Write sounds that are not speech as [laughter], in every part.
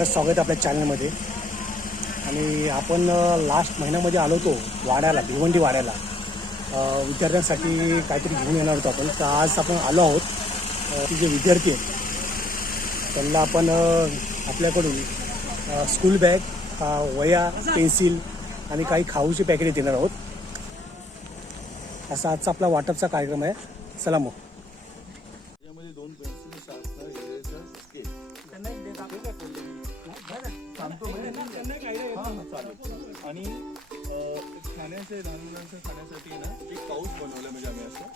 परत स्वागत आहे आपल्या चॅनलमध्ये आणि आपण लास्ट महिन्यामध्ये आलो होतो वाड्याला भिवंडी वाड्याला. विद्यार्थ्यांसाठी काहीतरी घेऊन येणार होतो आपण. तर आज आपण आलो आहोत. की जे विद्यार्थी आहेत त्यांना आपण आपल्याकडून स्कूल बॅग वया पेन्सिल आणि काही खाऊची पॅकेट देणार आहोत. असा आजचा आपला वाटपचा कार्यक्रम आहे. सलाम आणि खाण्याचे लहान मुलांच्या खाण्यासाठी ना एक पाऊस बनवला म्हणजे आम्ही असं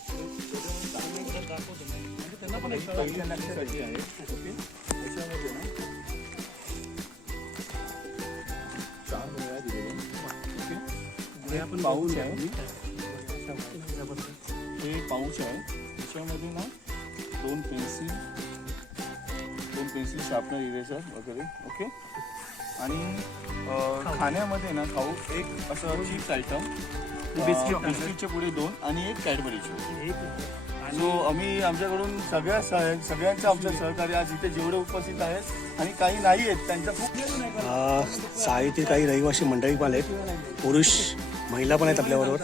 त्याच्यामध्ये दाखवतो म्हणजे त्यांना पण एक पहिल्यांदासाठी आहे. ओके. त्याच्यामध्ये ना चार वेळा दिलेले. ओके. पाऊच आहे. हे पाऊच आहे. त्याच्यामध्ये ना दोन पेन्सिल दोन पेन्सिल शार्पनर इरेजर वगैरे. ओके? आणि अं, खाण्यामध्ये ना खाऊ एक असं चिप्स आयटम बिस्किट बिस्किटचे पुढे दोन आणि एक कॅडबरीचे सो आम्ही आमच्याकडून सगळ्या सह- सगळ्यांचं आमचं सहकार्य आज इथे जेवढे उपस्थित आहेत आणि काही नाही आहेत त्यांचं खूप अ, शाळेतील काही रहिवासी मंडळी पण आहेत. पुरुष महिला पण आहेत आपल्याबरोबर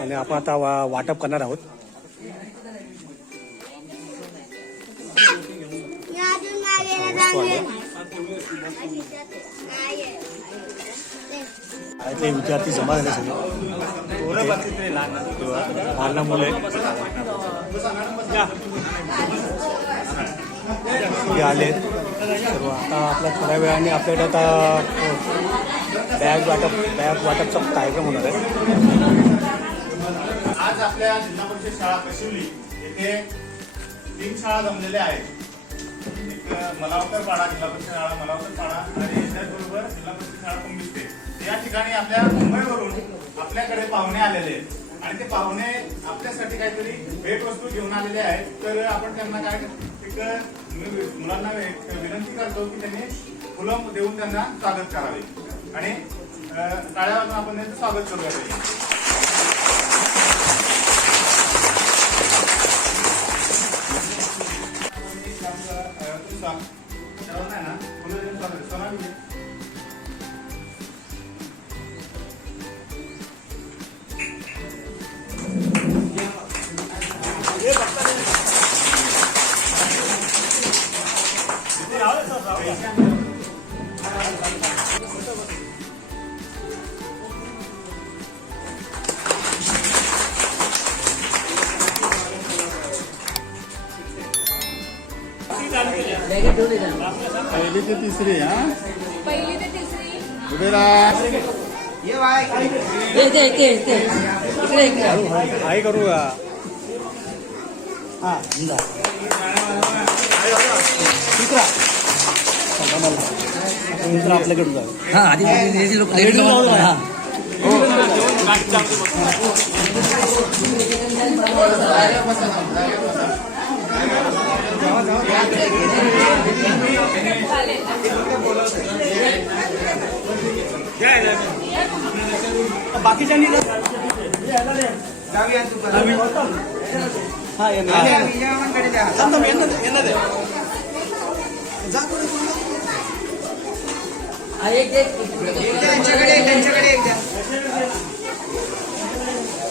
आणि आपण आता वा- वाटप करणार आहोत. शाळेतले विद्यार्थी जमा झाले सगळे. लहान लहान. मुलं आहेत. हे आलेत सर्व आता आपला थोड्या वेळाने आपल्याकडे आता बॅग वाटप बॅग वाटपचा कार्यक्रम होणार आहे. आज आपल्या जिल्हा परिषद शाळा कशिवली येथे तीन शाळा जमलेल्या आहेत. मलावकर पाडा जिल्हा परिषद शाळा मलावकर पाडा आणि त्याचबरोबर जिल्हा परिषद शाळा कुंभिस्ते या ठिकाणी आपल्या मुंबईवरून आपल्याकडे पाहुणे आलेले आहेत आणि ते पाहुणे आपल्यासाठी काहीतरी भेटवस्तू घेऊन आलेले आहेत तर आपण त्यांना काय एक मुलांना विनंती करतो की त्यांनी फुलं देऊन त्यांना स्वागत करावे आणि अं, टाळ्या वाजवून आपण त्यांचं स्वागत करूया చూస్తా ఎవరినైనా ముందు చూస్తాను సొనాలి Yeah. पहिली ते तिसरी हा? पहिली ते तिसरी. उभे आहे करू का? हां. आपल्याकडून जाऊ. हा आधी लोक हा. बाकीच्यांनी हा यांना हा, एक एक त्यांच्याकडे त्यांच्याकडे द्या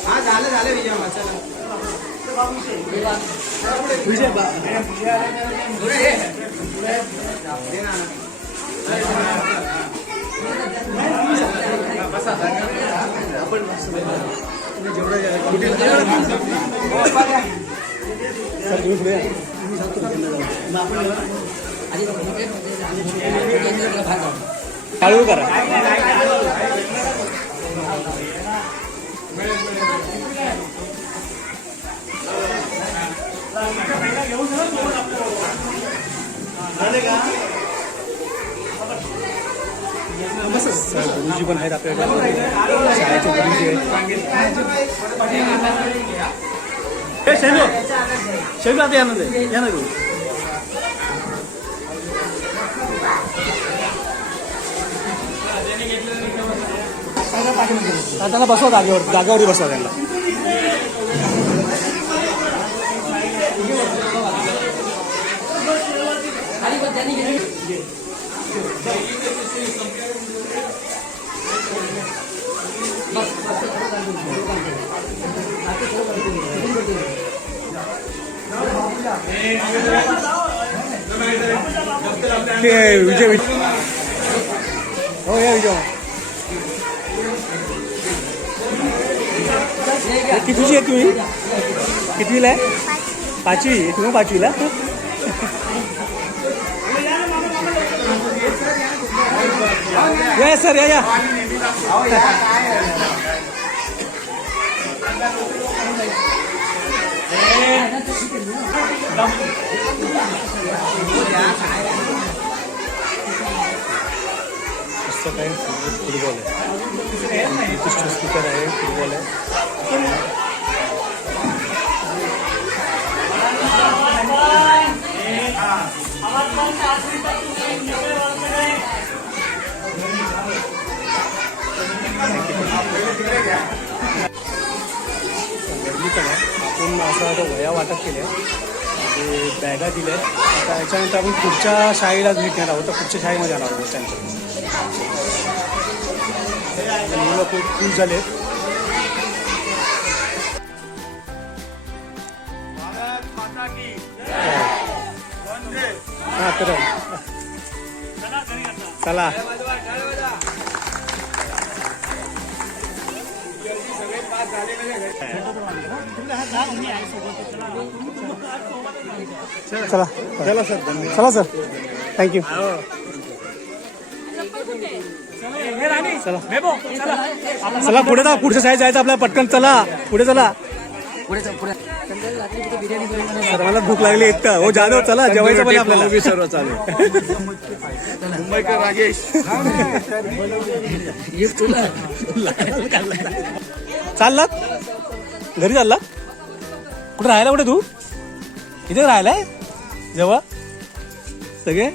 हा झालं झालं विजय चला. पुढे ये. दे ना. हो, बघा. सर तुम्ही पुढे या. आधी बघ, इकडे आणि छोटे लेडीज लोक बाहेर काढू. हळू करा सर, गुरुजी पण आहेत आपल्याकडे शाळेचे गुरुजी आहेत ए, शैलू आता यानंद दे यानं गुरु त्यांना बसवा जागेवर जागेवर बसवा त्यांना विजय विजय हो या विजय कितवीची आहे तुम्ही कितवीला आहे पाचवी तुम्ही पाचवीला या सर या या फुटबॉल आहे स्पीकर आहे फुटबॉल आहे आपण असं आता वया वाटप केल्या. ते बॅगा दिल्या. आता याच्यानंतर आपण पुढच्या शाळेला भेटणार आहोत. तर पुढच्या शाळेमध्ये जाणार आहोत त्यांच्या मुलं खूप खुश झाले. हां. तर चला. चला. चला सर. चला सर. थँक्यू चला. चला पुढे जा पुढच्या साईड जायचं आपल्याला पटकन. चला पुढे चला. पुढे चल, पुढे. संध्याकाळी रात्री तिथे बिर्याणी बिर्याणी सर्वांना भूक लागली एकटा. हो जाधव चला जेवायचं पण आपल्याला. सर्व चालेल. मुंबईकर राजेश. ये तुला चाललात? घरी चालला कुठे राहायला कुठे तू? इथे राहायलाय जवळ? सगळे?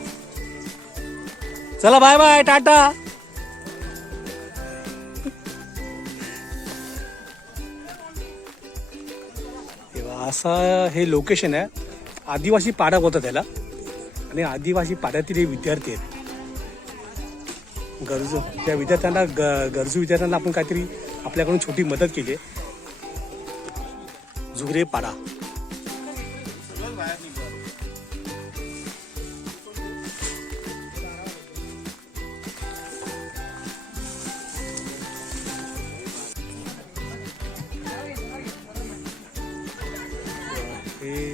चला बाय बाय टाटा. असा हे लोकेशन आहे. आदिवासी पाडा होता त्याला. आणि आदिवासी पाड्यातील हे विद्यार्थी आहेत. गरजू त्या विद्यार्थ्यांना ग गरजू विद्यार्थ्यांना आपण काहीतरी आपल्याकडून छोटी मदत केली आहे. झुगरे पाडा.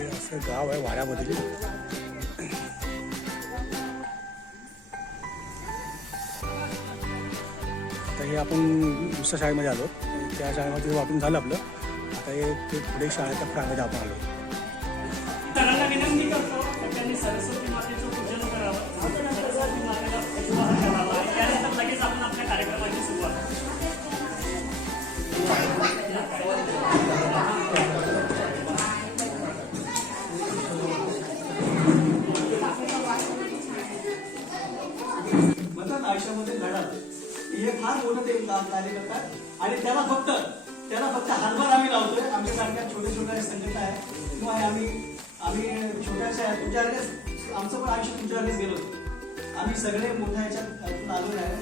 असं गाव आहे वाड्यामध्ये आता हे आपण दुसऱ्या शाळेमध्ये आलो. त्या शाळेमध्ये वाटून झालं आपलं आता हे ते पुढे शाळेच्या प्रांगणात आपण आलो. कार्य करतात. आणि त्याला फक्त त्याला फक्त हातभार आम्ही लावतोय. आमच्यासारख्या छोट्या छोट्या संघटना आहे. किंवा हे आम्ही आम्ही छोट्याशा तुमच्यासारखेच आमचं पण आयुष्य तुमच्यासारखेच गेलो. आम्ही सगळे मोठ्या ह्याच्यात यातून आलो आहे.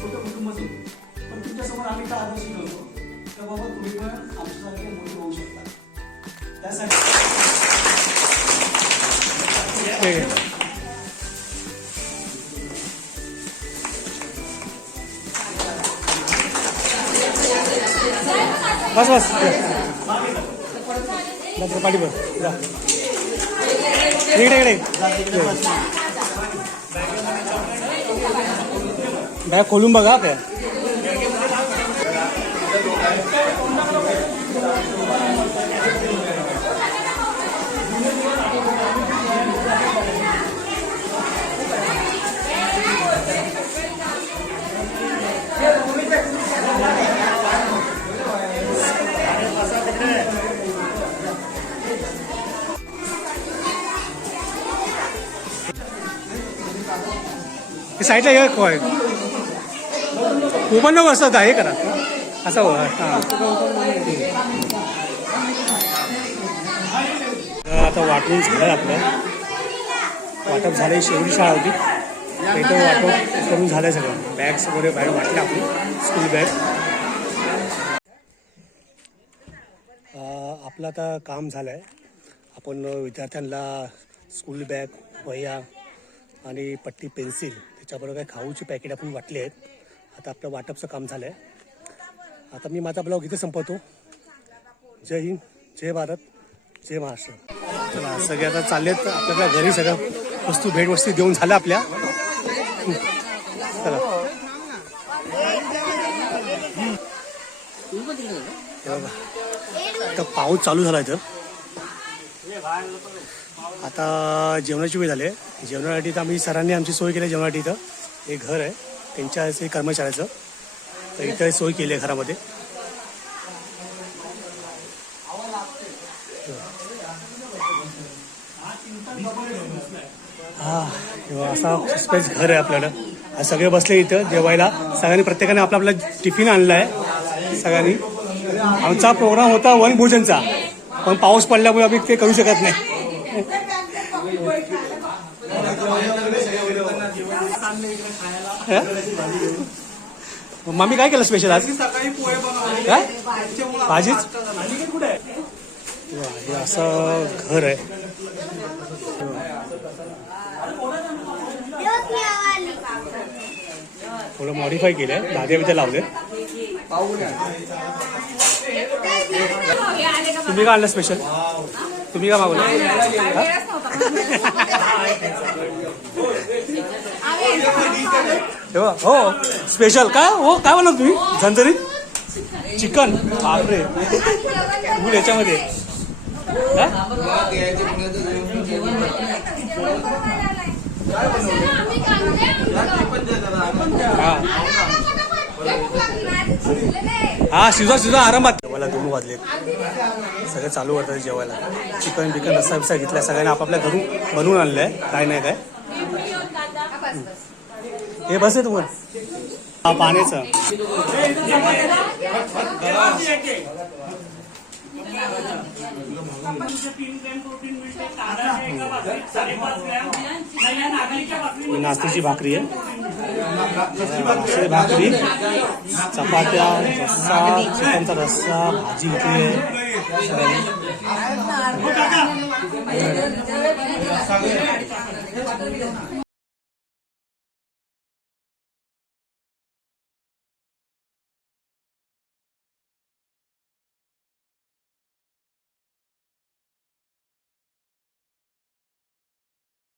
छोटं कुटुंब पण तुमच्यासमोर आम्ही का आदर्श ठेवतो. तर बाबा तुम्ही पण आमच्यासारखे मोठे होऊ शकता. त्यासाठी. बस बस. बस पाठी बस. इकडे इकडे. बॅग खोलून बघा त्या. साईडला हे होय ओपन नको असं हे करा. असं हो, हां आता वाटून झालं आपलं. वाटप झालं शेवटी शाळा होती. इथं वाटप करून झालं सगळं. बॅग्स वगैरे बाहेर वाटले आपली स्कूल बॅग आपलं आता काम झालं आहे आपण विद्यार्थ्यांना स्कूल बॅग वह्या आणि पट्टी पेन्सिल त्याच्याबरोबर काही खाऊची पॅकेट आपण वाटले आहेत. आता आपलं वाटपचं काम झालं आहे आता मी माझा ब्लॉग इथे संपवतो. जय हिंद जय भारत जय महाराष्ट्र. चला सगळे आता चाललेत. आपल्याला घरी सगळं वस्तू भेटवस्तू देऊन झाल्या आपल्या. चला. आता पाऊस चालू झाला इथं आता जेवणाची वेळ झाली आहे. जेवणासाठी तर आम्ही सरांनी आमची सोय केली आहे जेवणासाठी इथं. एक घर आहे. त्यांच्या असे कर्मचाऱ्याचं. तर इथं सोय केली आहे घरामध्ये. हा किंवा असा स्पेस घर आहे आपल्याला. सगळे बसले इथं जेवायला. सगळ्यांनी प्रत्येकाने आपला आपला टिफिन आणला आहे. सगळ्यांनी. आमचा प्रोग्राम होता वनभोजनचा. पण पाऊस पडल्यामुळे आम्ही ते करू शकत नाही हं? मामी काय केलं स्पेशल आज? काय? भाजीच? हे असं घर आहे. थोडं मॉडीफाय केलंय. दादे बिदे लावले तुम्ही काय आणलं स्पेशल तुम्ही काय मागवलं? [laughs] तेव्हा हो स्पेशल काय हो काय म्हणाल तुम्ही? झंझरीत चिकन? बापरे. फुल याच्यामध्ये. हा? शिजा शिजा आरामात. जेवायला दोन वाजले सगळे चालू करतात जेवायला. चिकन बिकन रस्सा बिस्सा घेतलाय सगळ्यांनी आपापल्या घरून बनवून आणलंय. काय नाही काय. हे बस आहे तुम्हाला हा पाण्याचं. ही नाचणीची भाकरी आहे. भाकरी चपात्या रस्सा चिकनचा रस्सा भाजी घेतली आहे.